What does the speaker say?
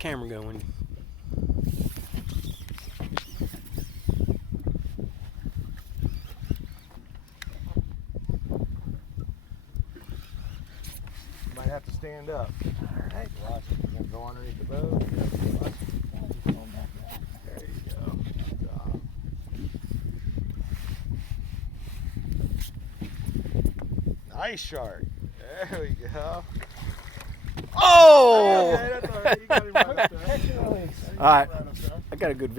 camera going. Might have to stand up. All right, watch it. We're gonna go underneath the boat. Watch it. There you go. Good job. Nice shark. There we go. Oh! Okay, that's all right. You got him right up there. All right. I got a good video.